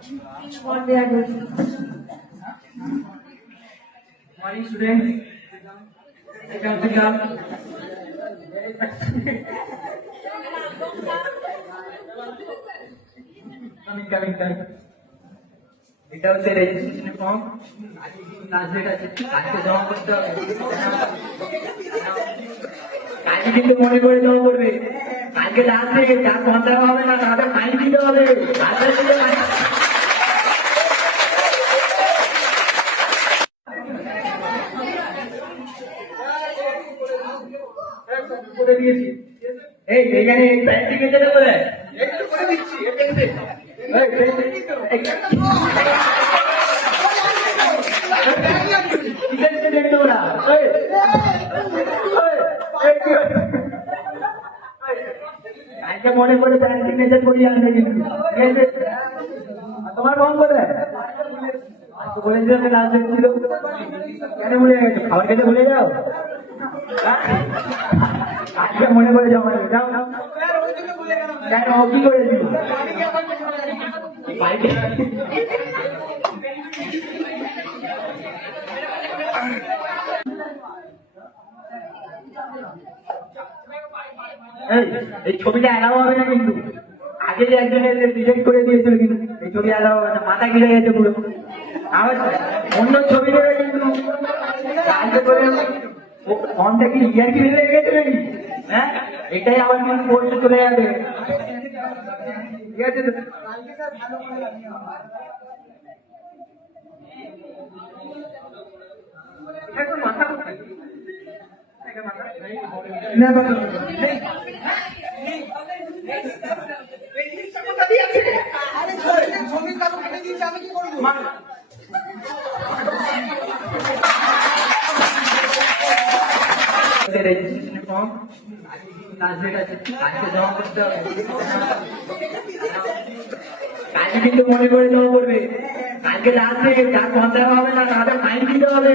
What they are doing. Morning, students. Sit down, sit down. Coming. এটা হচ্ছে রেজিস্ট্রেশনের form. Last date আছে, আজকে জমা করতে হবে। কালকে কিন্তু মনে করে জমা করবে। কালকে লাস্ট ডেট, যা কথা হবে না তাদের ফাইন দিতে হবে। করে দিয়েছি। এই এখানে ব্যাংকে যেতে বলে একটু করে দিচ্ছি। মনে করে সিগনেচার করিয়ে আনবে কিন্তু তোমার ফোন করে বলেছিল লাস্ট ডেট ছিল, কেন ভুলে গেছো? খাবার খেতে ভুলে যাও? আজকে মনে করে জমা দেবে, যাও কেন কি করে দিল? এই ছবিটা এলাও হবে না কিন্তু। আগে যে একজন রিজেক্ট করে দিয়েছিল কিন্তু এই ছবি এলাও হবে না, মাথা গিলে গেছে পুরো। আবার অন্য ছবি দেবে কিন্তু ফর্মটা কি ইয়ার কি লেগে গেছে নাকি? হ্যাঁ, এটাই আবার কিন্তু পড়তে চলে যাবে। ঠিক আছে, মাথা কোথায়? রেজিস্ট্রেশনের ফর্ম, লাস্ট ডেট আছে, আজকে জমা করতে হবে। কালকে কিন্তু মনে করে জমা করবে। কালকে লাস্ট ডেট, যা কথা হবে না তাদের ফাইন দিতে হবে।